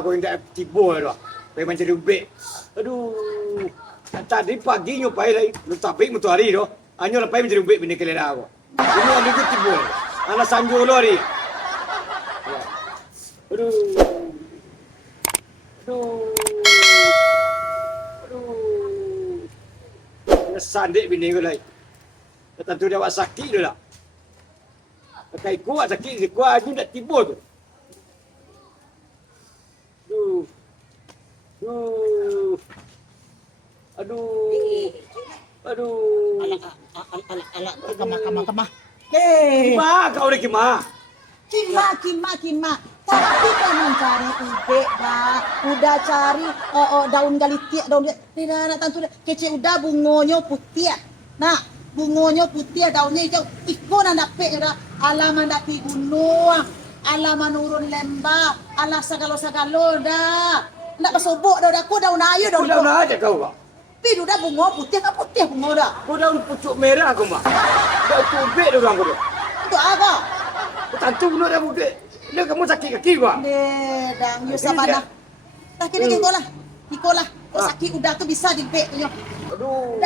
aku indak tiba dah. Pai macam ubek. Aduh. Tadi pagi nyopai lai, lu tapi mutu hari doh. Anyo lepai macam ubek bini kelera aku. Ini anu tu tiba. Anak sanjo lo hari. Aduh. Sandik bini aku lai. Tentu dia awak sakit tu lah. Pakai kuat sakit, kuat aku nak tiba tu. Aduh. Anak, kemah. Kima kau ni kima. Kima. Tapi kan mencari ubek, dah. Udah cari daun galitik, daun dia. Tidak nak tentu kece udah bungonya putih. Nah, bungonya putih, daunnya hijau. Iko nak dapat udah alaman dapat gunung, alaman urun lembah, ala sagalo dah. Nak bersobok dah aku daun ayu daun. Daun aja kau kak. Tapi udah bunga putih kan putih bunga dah. Kau daun pucuk merah kau mah. Daun tubik tu orang kau tu. Untuk apa? Tentu kena dah bukit. Dia kamu sakit kaki gua. Dang, you sabana. Tak kira kikolah. Kau sakit udah tu bisa dibek punya. Aduh.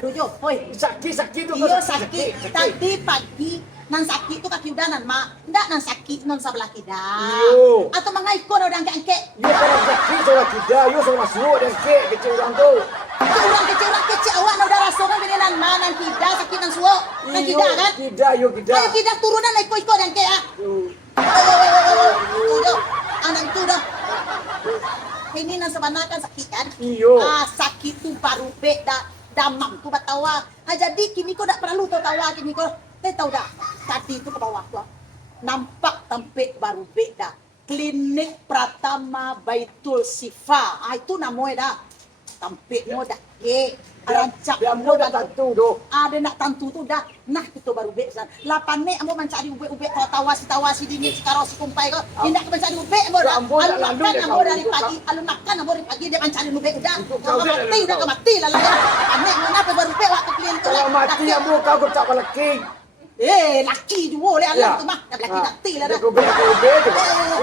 Aduh jo. Hoi. Sakit tu. Iyo sakit. Tadi pagi nan sakit tu kaki udah nan mak. Ndak nan sakit nan sebelah tidak. Iyo. Atau mengaikon udah angkat. Yo kalau sakit soal tidak, yo soal masuk dan kecil orang tu. Orang kecil awak udah rasakan bini nan mana tidak sakit nan suo. Nan tidak kan? Tidak. Ayo tidak turunan iko dan ke ah. Tuh, anak itu dah. Ini nan sebenarnya kan sakit kan? Iyo. Sakit tu baru bek dah. Damam tu batawa. Jadi kini kau tak perlu tawa kini kau. Tahu dah. Tadi tu ke bawah tu. Nampak tempat baru bek dah. Klinik Pratama Baitul Sifa. Itu namanya dah. Tempat mo dah ke. Rancak dia mau dah tentu tu. Ada nak tentu tu dah. Nah itu baru bek san. Lapan mek amo mencari ubek-ubek tawasi dingin sekarang si kumpai kau. Tidak mencari ubek amo dah. Alun makan amo dari pagi. Alun makan amo dari pagi dia mencari ubek udah. Kau mati lah lah ya. Ame kenapa baru bek waktu klinik tu. Kalau mati amo kau tak laki. Laki juga oleh Allah tu mah. Dah laki mati lah dah. Kau ubek tu.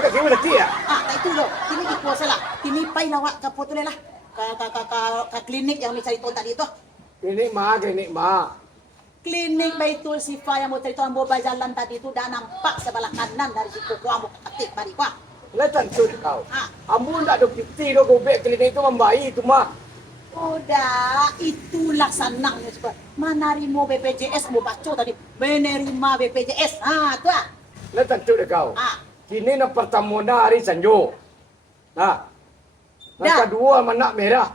Udah kira laki ya. Itu loh. Kini dikuasa lah. Kini pai lawak ke foto lah. Ke klinik yang mencari tuan tadi tu. Klinik mah. Klinik Baitul Sifa yang mau cerita ambo jalan tadi tu dah nampak sebelah kanan dari situ ku ambo ketik mari ku. Lah tentu kau. Ambo tak ada piti tu kau ubek klinik tu membayi tu mah. Udah, itulah senangnya sebab menerima BPJS mau baca tadi menerima BPJS. Tu ah. Lah tentu kau. Kini nak pertama hari Sanjo. Nak kedua menak merah.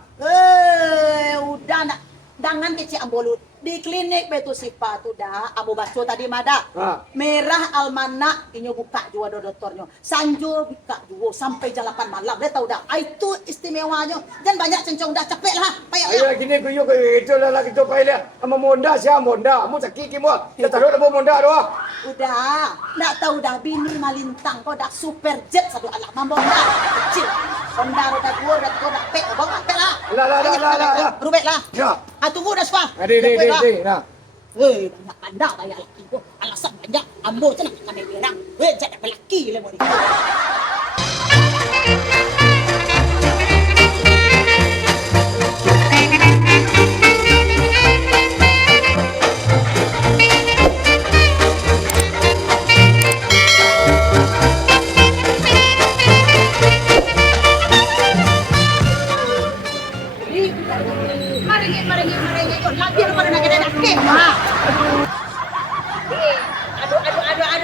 Udah nak jangan kecil ambolut. Di klinik Baitul Sifa tu dah, ambo baca tadi mada. Merah almanak inyo buka juga doktornya. Sanjo buka juga sampai jam 8 malam. Dia tahu dah. Itu istimewanya. Dan banyak cencong dah capek lah. Payah. Ayo gini kuyo itu lah kita payah. Ama monda sia monda. Amu sakit kimo. Kita taruh abo monda doa. Udah, nak tahu dah bini malintang kau dah super jet satu anak mambo dah kecil. Honda roda dua, roda tiga, roda pek, abang pek lah. Lah. Rubek lah. Ya. Tunggu dah Spa. Di. Nah. Banyak pandang bayar laki tu. Alasan banyak. Ambo tu nak kena berang. Jadi pelaki le mo ni.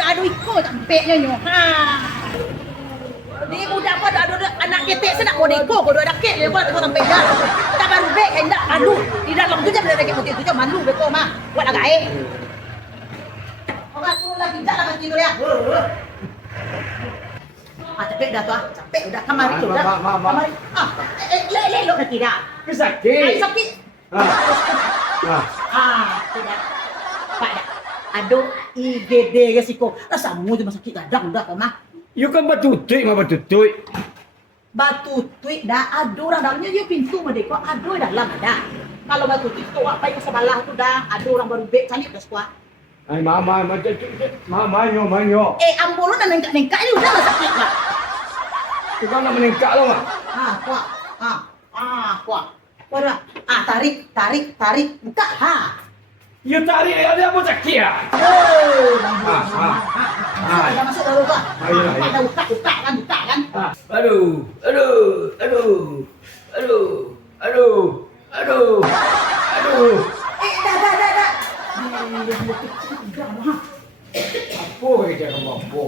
Aduh, ikut tampeknya nyo. Di budak apa ada anak ketek senak mau deko ko ada kek le buat tampek dah. Tak baru bek hendak malu. Di dalam tu je ada kek putih tu je malu beko mah. Buat agae. Orang tu lagi dah lah tidur ya. Capek dah tu capek udah kamari tu dah. Kamari. Le lo tidak. Sakit. Sakit. Tidak. Pak dah. Aduh, IGD resiko. Rasamu cuma sakit gadang dah kau mah. You kan batutui. Batu tuik dah aduh orang dalamnya dia pintu merdeka aduh dalam ada. Kalau batu tuik tu apa yang sebelah tu dah aduh orang baru bek cantik dah kuat. Ay mama manyo. Ambo lu dah nengkak ni udah sakit lah. Tukang nak meningkat lo mak. Kuat. Kuat. Kuat. Tarik. Buka. Ya tarik ada apa sakit ah? Dah masuk dah buka. Ayo. Buka kan. Aduh. Dah. Apa kerja kamu apa?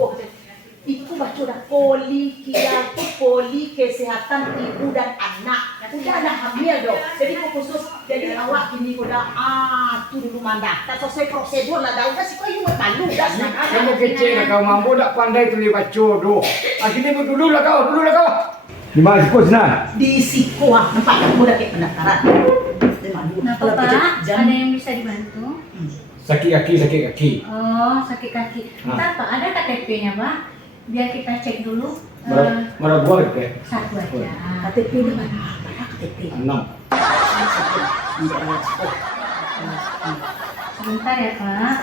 Ibu baca dah poli kesehatan ibu dan anak. Udah dah hamil doh. Jadi khusus jadi awak kini udah tu dulu mandat. Tak selesai prosedur lah dah. Udah sih kau ibu malu dah sekarang. Kamu kecil lah kau mampu tak pandai tulis baca doh. Akhirnya dulu lah kau. Di mana siko sana? Di Siko nampak kamu dah kayak pendaftaran. Kenapa Pak? Ada yang bisa dibantu? Sakit kaki. Oh, sakit kaki. Ntar Pak, ada KTP-nya Pak? Biar kita cek dulu. Mana buat ke? Satu aja. KTP di mana? KTP. 6. Sebentar ya Pak.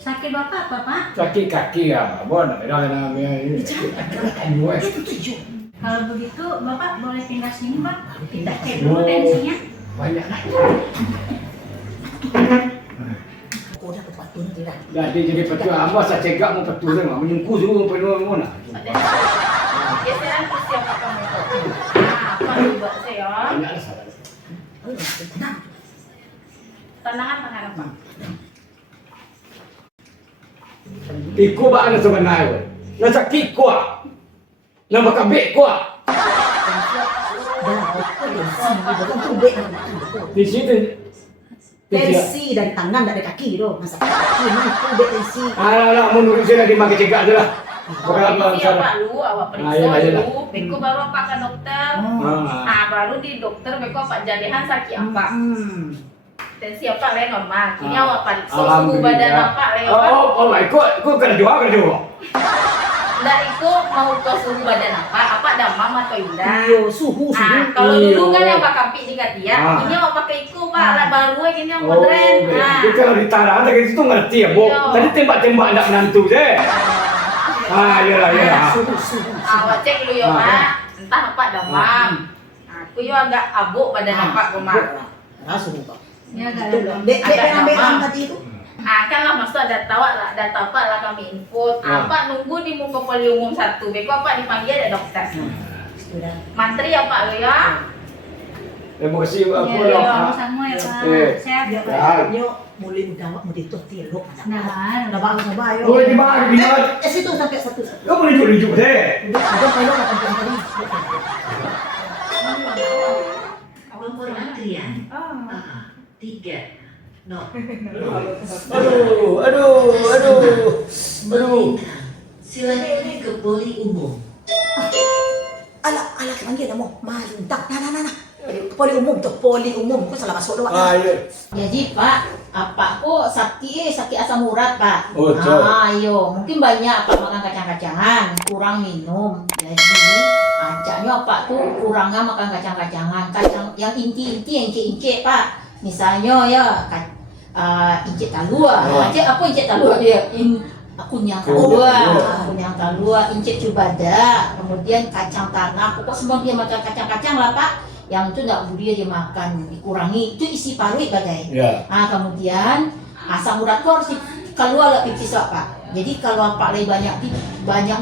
Sakit Bapak apa Pak? Sakit kaki ya. Bon, dah ini. Itu 7. Kalau begitu Bapak boleh pindah sini Pak. Kita cek dulu tensinya. Banyak lah. Kau dah berpatun tidak? Jadi petua hamba saya cegak mau petua mak menyungku suruh penuh mana. Geseran kursi apa kamu? Apa buat saya? Banyaklah salah. Tandangan tangan Pak. Iko ba ana sebenarnya. Na sakit kuat. Na makabik kuat. Di situ Tensi dari tangan dari kaki tu. Masa kaki mana tu tensi. Alah, menurut saya lagi makan cegak je lah. Bukan apa Siapa lu, awak periksa ayolah. dulu, beko baru apa ke dokter. Baru di dokter beko apa jadian sakit apa. Tensi apa le normal. Kini awak periksa suhu badan apa le. Oh, ikut kena jual. Ndak ikut mau ke suhu badan apa demam atau indah. Yo suhu. Kalau dulu kan yang pakai kapi di katia, ini awak pakai ikut pak, lah baru ini yang modern. Itu kalau ditarang dari situ ngerti ya, Bu. Tadi tembak-tembak ndak menantu je. Iyalah. Awak cek dulu ya pak, entah apa demam. Aku yo agak abuk badan apa kemarin. Suhu pak. Ya agak Dek ambil tadi itu. Kan lah maksud data apa lah kami input. Apa nunggu di muka poli umum 1. Beko apa dipanggil ada dokter. Mantri ya Pak lo ya. Terima kasih aku ya, lah. sama ya Pak. Sehat ya Pak. Ya. Yo mulai udah mau ditutup tiluk. Nah, Udah bagus sama ayo. Oh, di mana? Situ sampai 1. Kau boleh tunjuk deh. Udah kalau akan tadi. Nomor antrian 3. No. Aduh. Silakan ke poli umum. Alah panggil dah mau. Malu tak. Nah. Poli umum. Kau salah masuk doang. Ya. Jadi Pak, apa kok sakit asam urat Pak? Oh, betul. Ayo, mungkin banyak Pak makan kacang-kacangan, kurang minum. Jadi ancaknya Pak tuh kurangnya makan kacang-kacangan, kacang yang inci Pak. Misalnya ya incit talua. Acak apa incit talua dia? Kunyang talua, incit cubada, kemudian kacang tanah. Pokok semua dia makan kacang-kacang lah Pak. Yang itu enggak boleh dia makan, dikurangi. Itu isi paru bagai. Ya. Kemudian asam urat tuh harus keluar lah pipis lah Pak. Jadi kalau Pak Lei banyak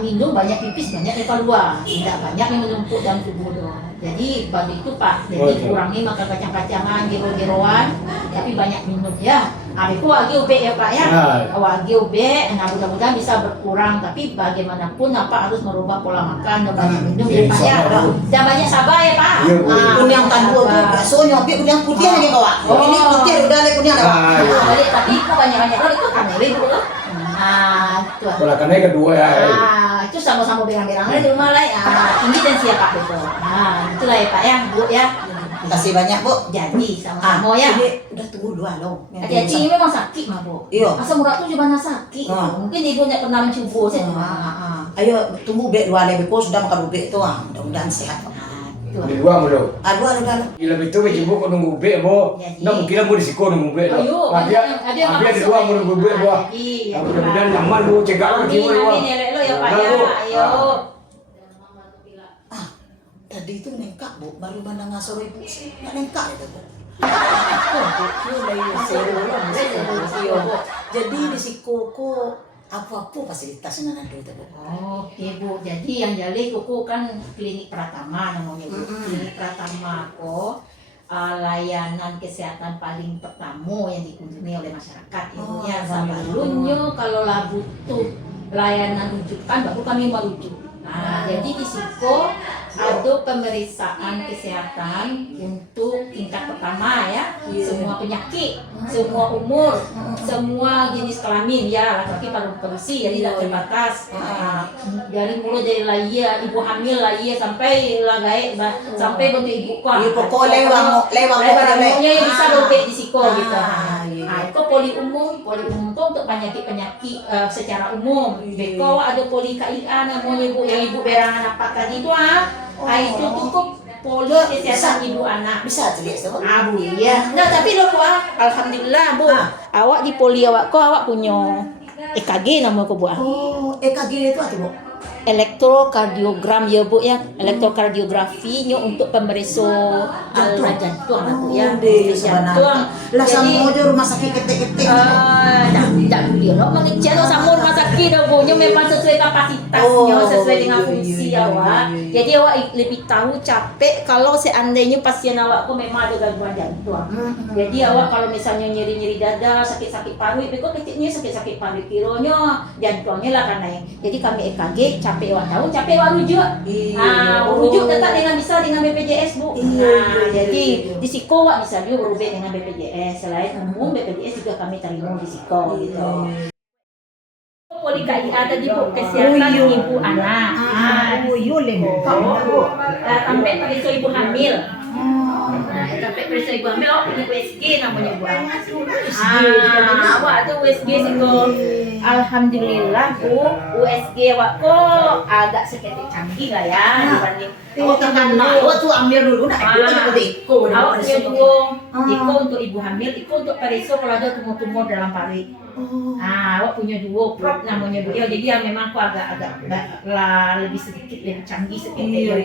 minum, banyak pipis, banyak keluar. Tidak banyak yang menumpuk dalam tubuh doang. Jadi bagi itu Pak, jadi kurangi makan kacang-kacangan, gero-geroan, tapi banyak minum ya. Itu wagi ube ya Pak ya. Wagi ube, nah mudah-mudahan bisa berkurang. Tapi bagaimanapun Pak harus merubah pola makan dan banyak minum ya Pak ya. Dan banyak sabar ya Pak. Kunyang tandu tu biasanya kunyang putih aja kawan. Ini putih udah ada kunyang dah. Balik tapi itu banyak-banyak itu kan dulu. Itu. Bola kanai kedua ya. Itu sama-sama berang-berangnya di rumah lah ya. Ini dan siapa itu. Itulah ya Pak ya, Bu ya. Terima kasih banyak Bu. Jadi sama-sama ya. Udah tunggu dulu alo. Hati-hati ini memang sakit mah Bu. Iya. Asam urat tuh juga sakit. Mungkin ibu tidak pernah mencoba saja. Ayo tunggu bek dua lebih sudah makan bek tu mudah-mudahan sehat. Di luar mulu. Aduh. Gila betul ke ibu kau nunggu be bo. Nak mungkin mau di siko nunggu be. Ayo, ada yang di luar mau nunggu be bo. Iya. Mudah-mudahan nyaman lu cegah lu jiwa lu. Amin, ya lo ya Pak ya. Ayo. Tadi itu nengkak bu, baru mana ngasor ibu sih, nggak nengkak itu bu. Jadi di si koko apa-apa fasilitasnya nanti itu bu. Oh, Ibu. Jadi yang jadi kuku kan klinik Pratama namanya Bu. Klinik Pratama kok layanan kesehatan paling pertama yang dikunjungi oleh masyarakat. Ibunya sebelumnya kalau lah butuh layanan rujukan baru kami merujuk. Nah, jadi di Siko ada pemeriksaan kesehatan untuk tingkat pertama ya, semua penyakit, semua umur, semua jenis kelamin ya, laki-laki paru-parusi jadi tidak terbatas. Dari mulai dari lahir, ibu hamil lahir sampai lagai sampai bentuk ibu kuah. Iya pokoknya lewang yang bisa dobek di Siko gitu. Iya. Nah, itu poli umum itu untuk penyakit-penyakit secara umum. Beko ada poli KIA namanya ibu yang ibu berangan apa tadi itu itu cukup poli kesehatan ibu anak. Bisa tuh lihat sama. Bu ya. Nah, tapi lo Bu alhamdulillah Bu. Awak di poli awak punya EKG nama ko Bu. Oh, EKG itu apa bu? Elektrokardiogram ya Bu ya, elektrokardiografinya untuk pemeriksa aliran jantung lah Bu ya, jantung. Lah sama aja rumah sakit ketek-ketek. Tak boleh lo mengecek lo sama rumah sakit dah Bu, memang sesuai kapasitasnya, sesuai dengan fungsi awak. Jadi awak lebih tahu capek kalau seandainya pasien awak memang ada gangguan jantung. Jadi awak kalau misalnya nyeri-nyeri dada, sakit-sakit paru, itu kok kecilnya sakit-sakit paru kironya jantungnya lah karena yang. Jadi kami EKG capek awak tahu, capek awak rujuk. Rujuk tetap dengan BPJS Bu. Jadi di Siko awak bisa juga berubah dengan BPJS. Selain umum BPJS juga kami terima di Siko gitu. Poli KIA tadi Bu, kesehatan ibu anak. Sampai periksa ibu hamil. Sampai periksa ibu hamil, ini USG namanya Bu. Awak ada USG Siko. Alhamdulillah Bu, USG awak kok agak sedikit canggih lah ya dibanding. Awak tuh ambil dulu nak Eko. Awak punya Eko untuk ibu hamil, Eko untuk periksa kalau ada tumor-tumor dalam paru. Awak punya dua prop namanya Bu. Ya, jadi yang memang kok agak lebih sedikit lebih canggih sedikit ya.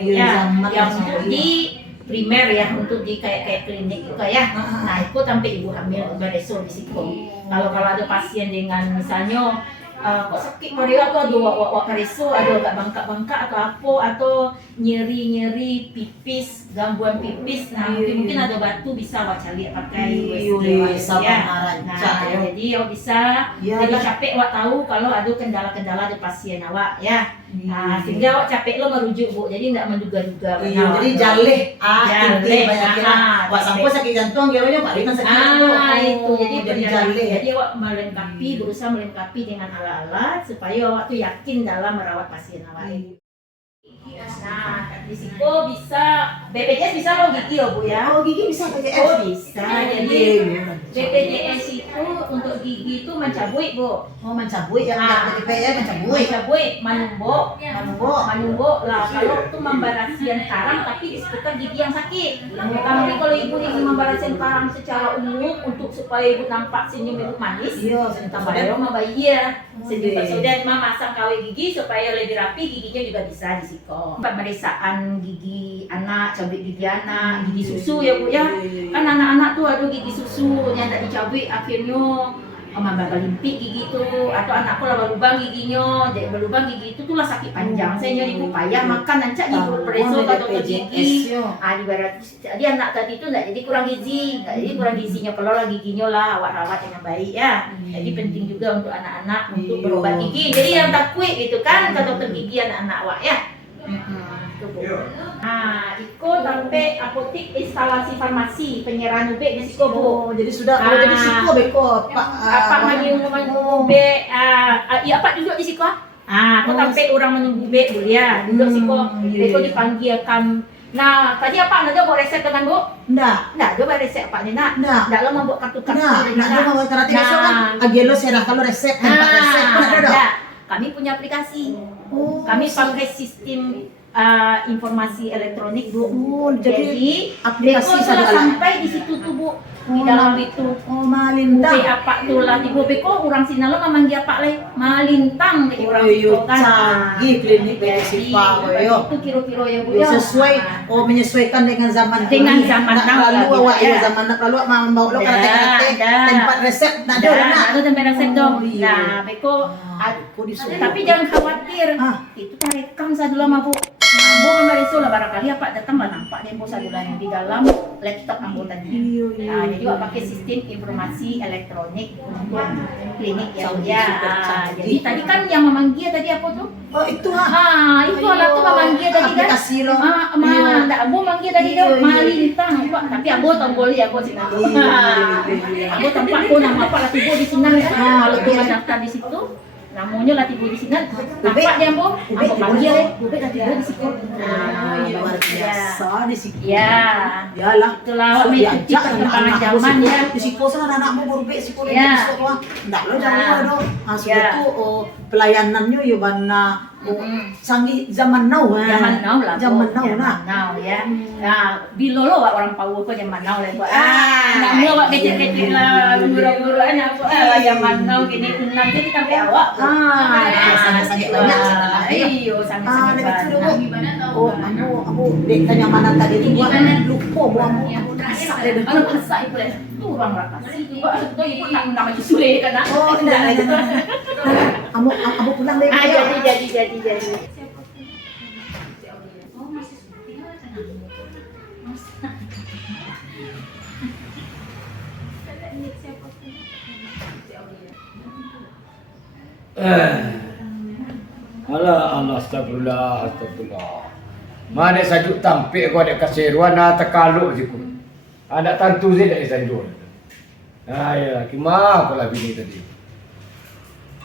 Yang untuk di primer ya, untuk di kayak klinik juga ya. Nah, itu sampai ibu hamil bereso di situ. Kalau ada pasien dengan misalnya kok sakit Maria tuh ada wak bereso, ada agak bengkak-bengkak atau apa, atau nyeri pipis, gangguan pipis. Nah, mungkin ada batu bisa wak cari pakai USG ya. Nah, jadi awak bisa lebih capek awak tahu kalau ada kendala-kendala di pasien awak ya. Nah, sehingga awak capek lo merujuk Bu, jadi tidak menduga-duga. Jadi jaleh, sampai sakit jantung, kira-kira paling sakit jantung. Itu jadi jaleh. Jadi awak berusaha melengkapi dengan alat-alat supaya awak tuh yakin dalam merawat pasien awak. Nah, di Siko bisa BPJS bisa lo gigi lo Bu ya. Oh gigi bisa BPJS. Oh bisa. Jadi BPJS itu untuk gigi itu mencabut Bu. Oh mencabut ya, BPJS mencabut. Mencabut, manumbo lah. Kalau itu membarasian karang tapi di sekitar gigi yang sakit. Tapi kalau ibu ingin membarasian karang secara umum untuk supaya ibu nampak senyum ibu manis, tambah sama bayi ya. Sudah memasang kawin gigi supaya lebih rapi, giginya juga bisa di Siko. Pemeriksaan gigi anak, cabut gigi anak, gigi susu ya Bu ya. Kan anak-anak tuh ada gigi susu yang tidak dicabut akhirnya bakal limpik gigi itu, atau anakku lah berlubang giginya, jadi berlubang gigi itu tuh lah sakit panjang. Saya jadi ibu payah makan nancak di preso atau gigi. Jadi anak tadi itu enggak jadi kurang gizi, gizinya kalau lah giginya lah awak rawat dengan baik ya. Jadi penting juga untuk anak-anak untuk berobat gigi. Jadi yang takut gitu kan ke dokter gigi anak-anak awak ya. Nah, Iko sampai apotik instalasi farmasi penyerahan ubek di Siko Bu. Jadi sudah jadi Siko beko Pak menunggu ubek iya Pak duduk di Siko. Aku sampai orang menunggu ubek Bu ya. Duduk Siko. Beko dipanggil kam. Nah, tadi apa Anda buat resep dengan Bu? Enggak, coba resep Pak Nina. Enggak lo membuat kartu-kartu. Enggak mau kartu besok kan. Agelo serahkan lo resep, tempat resep. Enggak. Kami punya aplikasi. Kami pakai sistem informasi elektronik Bu. jadi aplikasi aplikasi sudah saja. sampai di situ tuh Bu. Di dalam itu. Oh, malintang. Bupe apa tuh lah di bupe ko orang sinalo mamang dia pak le malintang ke orang Oh, yo situ kan. canggih klinik Jadi, Sipa yo. itu kiro-kiro ya Bu ya. Sesuai menyesuaikan dengan zaman Dengan ini. zaman nak now lalu lah, awak gitu, ya ya. zaman nak lalu mama bawa lo Ya, karate dah. tempat resep nak ada Nah, nak. itu tempat resep dong. Oh, iya. Nah, beko Kok disuruh? tapi jangan khawatir. Ah. Itu kan rekam satu lama Bu. Ambo memang itu lah barangkali apa datang lah nampak dia satu yang di dalam laptop Ambo tadi. Nah, jadi wak pakai sistem informasi elektronik untuk klinik ya. Canggih, Ya. super canggih. Jadi tadi kan yang mamanggia tadi apa tuh? Oh itu ha. Itu anak tuh mamanggia tadi kan. Aplikasi lo. Ma, tak Ambo manggil tadi Iya, dah iya. malintang. Pak, tapi Ambo tombol ya Ambo sini. Ambo tempat ko nama apa latih di sini. Kalau tuh daftar di situ namanya latih di sini. Nampak dia Ambo. Ambo panggil deh. Bube latih di situ. Luar biasa di situ. Ya. Yalah. Itulah awak mengikuti perkembangan zaman ya. Di situ sana anakmu baru be sekolah Ya. di situ wah. Ndak lo jangan do. Ya. Sudah pelayanannya yo bana sanggih zaman now Zaman now lah. Zaman now Zaman nah. now ya. Nah, bilolo wak orang Papua ko zaman now lah. Nak mula wak kecil-kecil lah guru-guru anak ko zaman now kini nanti kita sampai awak. Sangat banyak sekarang. Iyo, sangat-sangat betul banyak. Oh, aku dek tanya mana tadi tu gua lupa gua aku rasa deh. Ano masak ibu lah? Tu orang rakasi. Ibu tu ibu nak nama Sule kan? Oh, enggak. Kamu pulang deh. Jadi. Oh, masih syuting apa tenang? Allah, astagfirullah. Mana sajuk tampik kau ada kaseruan nak terkaluk je ku. Ada tantu je dak sanjul. Ya, kima pula bini tadi.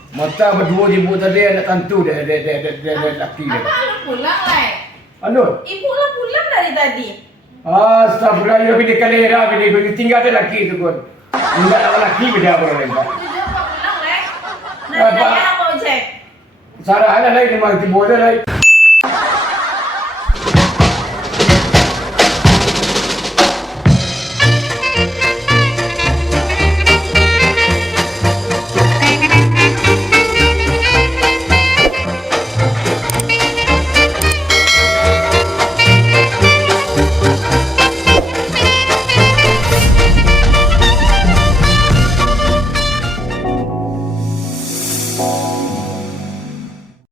Mata berdua ibu tadi ada tantu dia laki dia. Apa lu pulang lah? Anu? Ibu lah pulang dari tadi. Astagfirullah bini kalera bini tinggal ada laki tu kon. Enggak ada laki beda apa lain. Tujuh apa pulang lah? Apa? Nanti apa ojek? Sarah ada lain memang tiba ada lain.